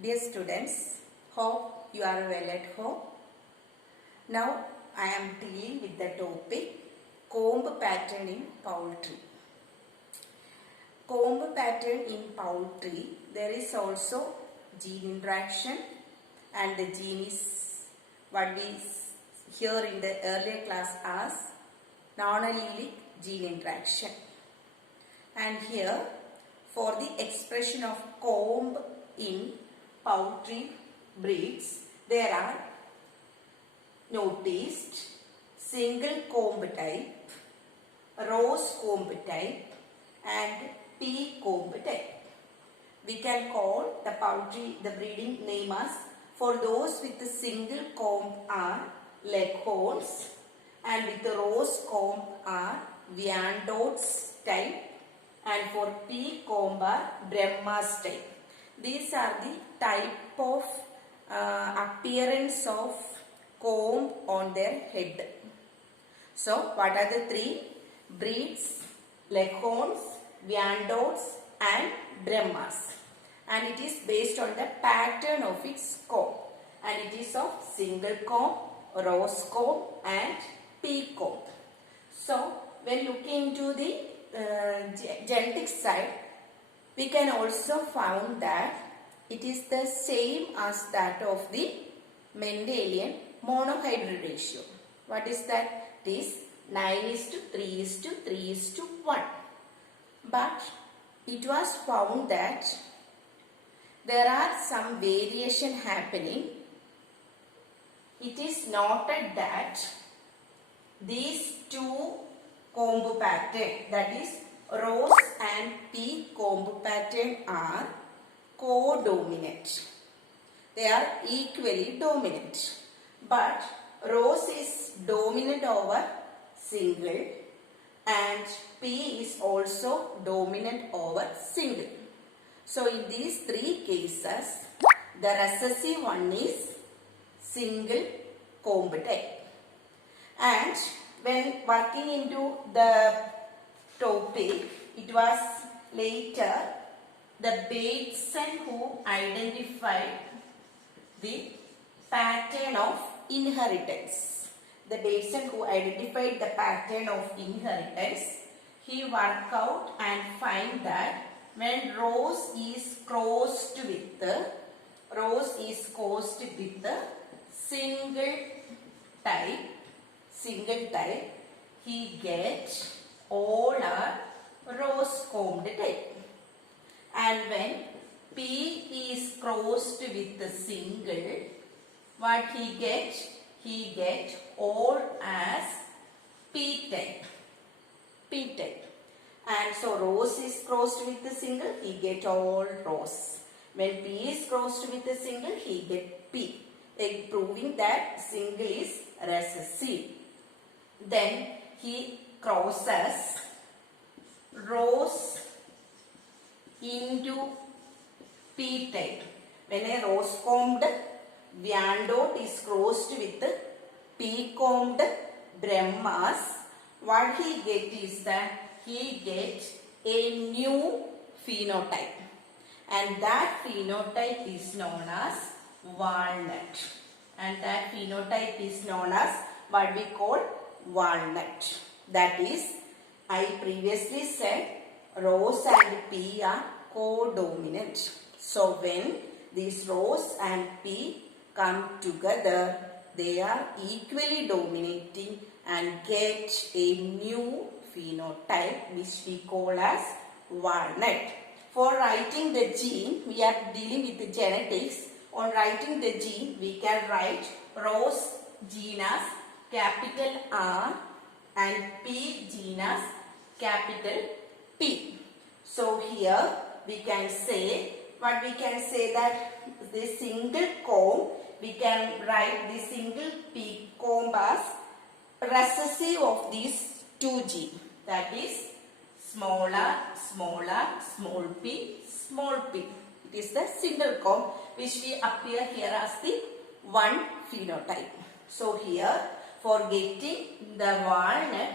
Dear students, hope you are well at home. Now I am dealing with the topic comb pattern in poultry. Comb pattern in poultry, there is also gene interaction, and the gene is what we hear in the earlier class as non-allelic gene interaction. And here for the expression of comb in poultry breeds, there are noticed single comb type, rose comb type and pea comb type. We can call the breeding name as, for those with the single comb are Leghorns, and with the rose comb are Wyandottes type, and for pea comb are Brahmas type. These are the type of appearance of comb on their head. So, what are the three breeds? Leghorns, Wyandottes and Brahmas. And it is based on the pattern of its comb. And it is of single comb, rose comb and pea comb. So, when looking into the genetic side, we can also find that it is the same as that of the Mendelian monohybrid ratio. What is that? It is 9:3:3:1. But it was found that there are some variation happening. It is noted that these two comb pattern, that is rose and pea comb pattern, are co-dominant. They are equally dominant. But rose is dominant over single and pea is also dominant over single. So in these three cases, the recessive one is single comb type. And when working into the topic, it was later the Bateson who identified the pattern of inheritance. The Bateson who identified the pattern of inheritance, he worked out and find that when rose is crossed with the single type, he gets all are rose combed type. And when pea is crossed with the single, what he gets? He gets all as pea type. And so rose is crossed with the single, he get all rose. When pea is crossed with the single, he get pea, proving that single is recessive. Then he crosses rose into pea type. When a rose combed Wyandot is crossed with pea combed Brahmas, what he gets is that he gets a new phenotype. And that phenotype is known as walnut. And that phenotype is known as what we call walnut. That is, I previously said rose and pea are co-dominant. So when these rose and pea come together, they are equally dominating and get a new phenotype which we call as walnut. For writing the gene, we are dealing with the genetics. On writing the gene, we can write rose gene as capital R and pea gene as capital P. So here we can say, what we can say, that the single comb, we can write the single pea comb as recessive of these two genes. That is small r, small p. It is the single comb which we appear here as the one phenotype. So here for getting the walnut,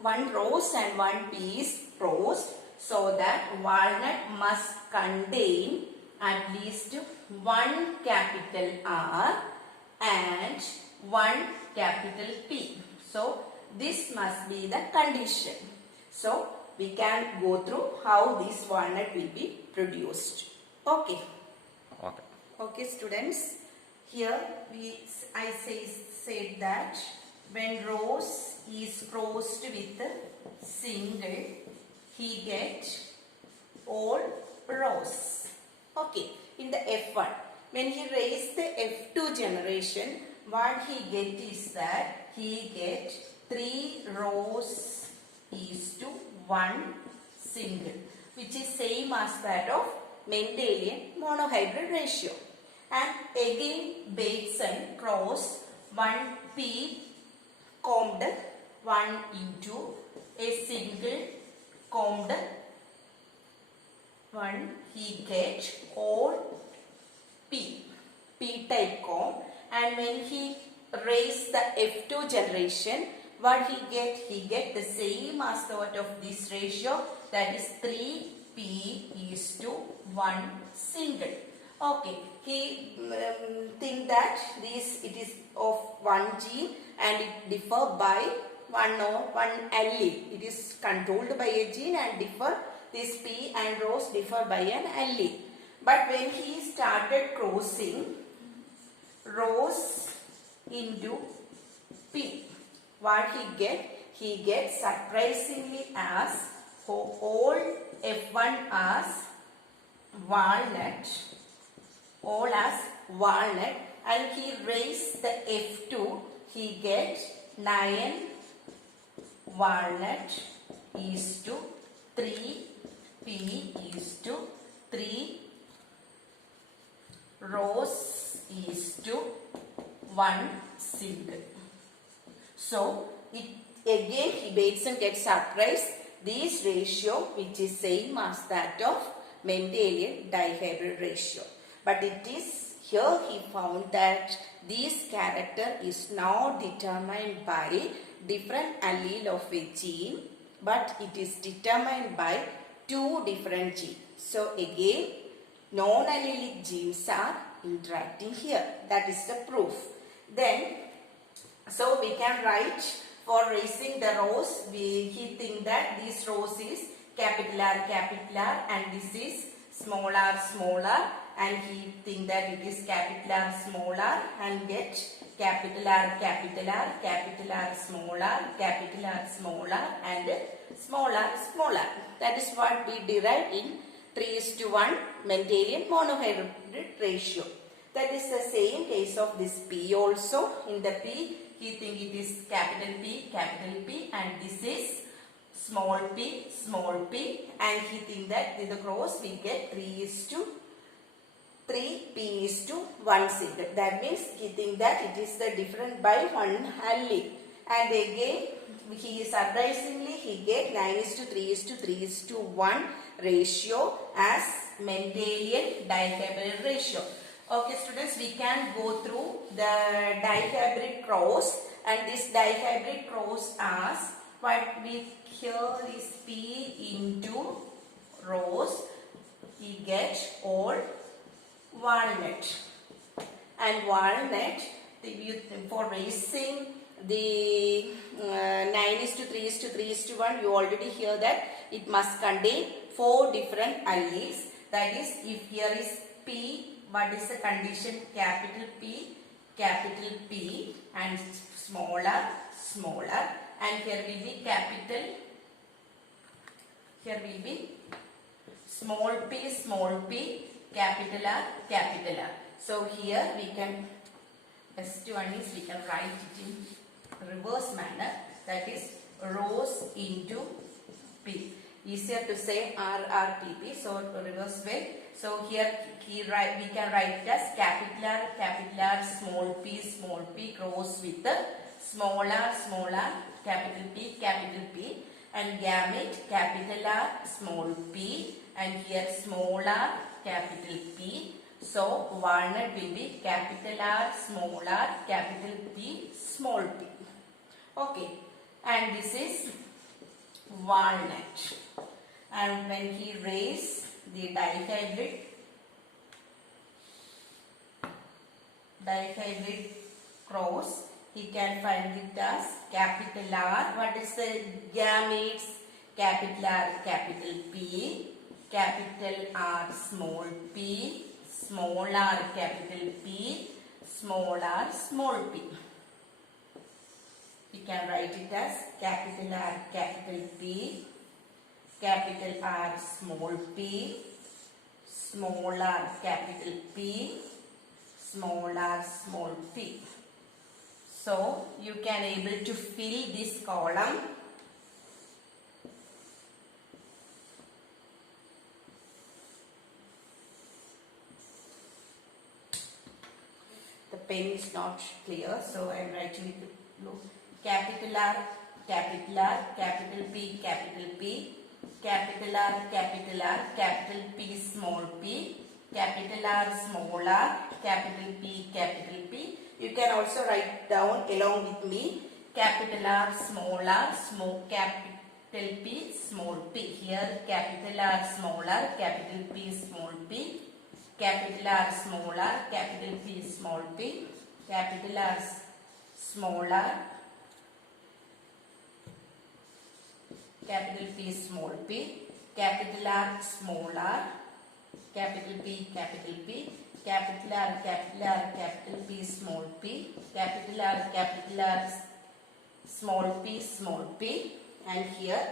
one rose and one pea is crossed, so that walnut must contain at least one capital R and one capital P. So this must be the condition. So we can go through how this walnut will be produced. Okay. Okay. Okay, students. Here I said that when rose is crossed with single, he get all rose. Okay. In the F1, when he raised the F2 generation, what he get is that he get 3 rows is to 1 single, which is same as that of Mendelian monohybrid ratio. And again Bateson cross 1p combed 1 into a single combed 1, he get all P type comb, and when he raise the F2 generation, what he get the same as that of this ratio, that is 3p is to 1 single. Okay, he think that it is of one gene and it differ by one allele. It is controlled by a gene and differ, this P and rose differ by an allele. But when he started crossing rose into P, what he gets surprisingly as all F1 as walnut, all as walnut, and he raised the F2, he gets 9 walnut is to 3 P is to 3 rose is to 1 single. So it again Bateson gets surprised this ratio, which is same as that of Mendelian dihybrid ratio. But it is here he found that this character is not determined by different allele of a gene, but it is determined by 2 different genes. So again non-allelic genes are interacting here. That is the proof. Then so we can write for raising the rows, he think that this rose is capital R and this is small r, and he think that it is capital R and get capital R, capital R, small r, capital R, small r, and small r. That is what we derive in 3:1 Mendelian monohybrid ratio. That is the same case of this P also. In the P, he think it is capital P, and this is small p, and he think that with the cross we get 3p is to 1 single. That means he think that it is the different by 1 allele. And again, he surprisingly he get 9:3:3:1 ratio as Mendelian dihybrid ratio. Okay, students, we can go through the dihybrid cross, and this dihybrid cross as what we here is P into rose, he gets all walnut, and walnut for raising the 9:3:3:1, you already hear that it must contain 4 different alleles. That is, if here is P, what is the condition? Capital P and smaller, and here will be capital, here will be small p, capital R. So here we can, best one is we can write it in reverse manner, that is rose into P. Easier to say RRPP, so reverse way. So here we can write it as capital R, small p, cross with the small r, capital P, and gamete capital R, small p, and here small r, capital P. So walnut will be capital R, capital P, small p. Okay, and this is walnut. And when he raise the dihybrid dihybrid cross, he can find it as capital R. What is the gametes? Capital R, capital P, capital R, small p, small r, capital P, small r, small p. We can write it as capital R, capital P, capital R, small p, small r, capital P, small r, small p. So you can able to fill this column. The pen is not clear, so I am writing it with blue. Capital R, capital R, capital P, capital P, capital R, capital R, capital P, small p, capital R, small r, capital P, capital P. You can also write down along with me. Capital R, small r, small capital P, small p. Here capital R, small r, capital P, small p, capital R, small r, capital P, small p, capital R, small r, capital P, small p, capital R, small r, capital P, capital P, capital R, capital R, capital P, small p, capital R, small p, small p, and here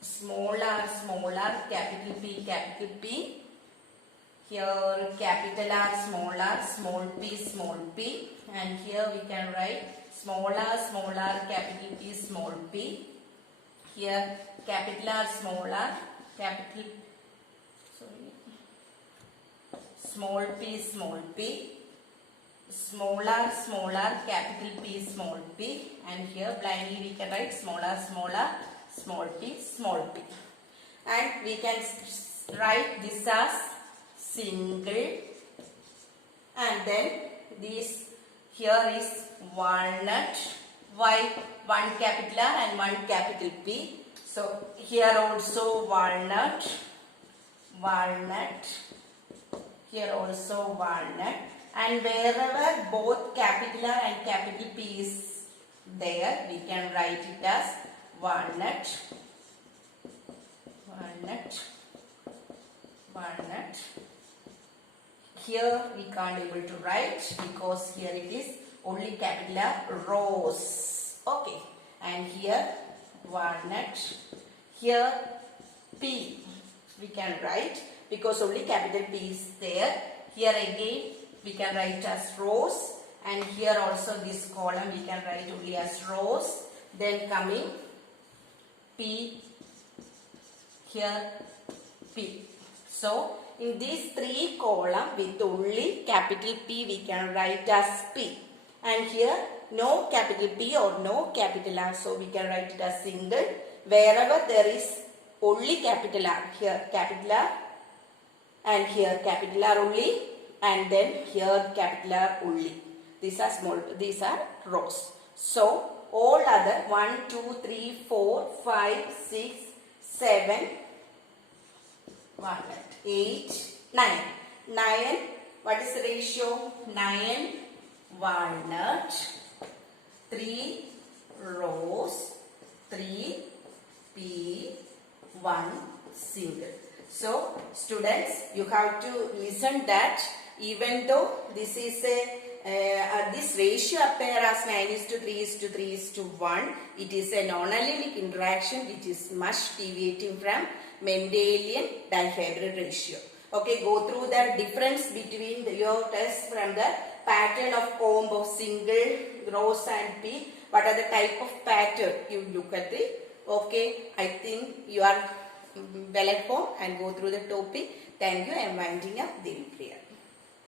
small r, capital P, capital P, here capital R, small p, small p, and here we can write small r, capital P, small p, here capital R, small r, capital small p, small p, small r, capital P, small p, and here blindly we can write small r, small p, small p, and we can write this as single, and then this here is walnut. Why? One capital R and one capital P. So here also walnut, here also walnut, and wherever both capital R and capital P is there, we can write it as walnut, walnut. Here we can't able to write because here it is only capital R, rose. Okay, and here walnut, here P we can write because only capital P is there. Here again we can write as rose, and here also this column we can write only as rose. Then coming P, here P. So in these three columns with only capital P we can write as P, and here no capital P or no capital R, so we can write it as single. Wherever there is only capital R, here capital R, and here capital R only, and then here capital R only. These are small, these are rows. So all other 1, 2, 3, 4, 5, 6, 7, 8, 9. 9, what is the ratio? 9 walnut, 3 rose, 3 pea, 1 single. So students, you have to listen that even though this is a this ratio appear as 9:3:3:1, it is a non-analytic interaction which is much deviating from Mendelian dihybrid ratio. Okay, go through the difference between your test from the pattern of comb of single, rows and pea. What are the type of pattern? You look at it. Okay, I think you are well at home and go through the topic. Thank you. I am winding up Devi Priya.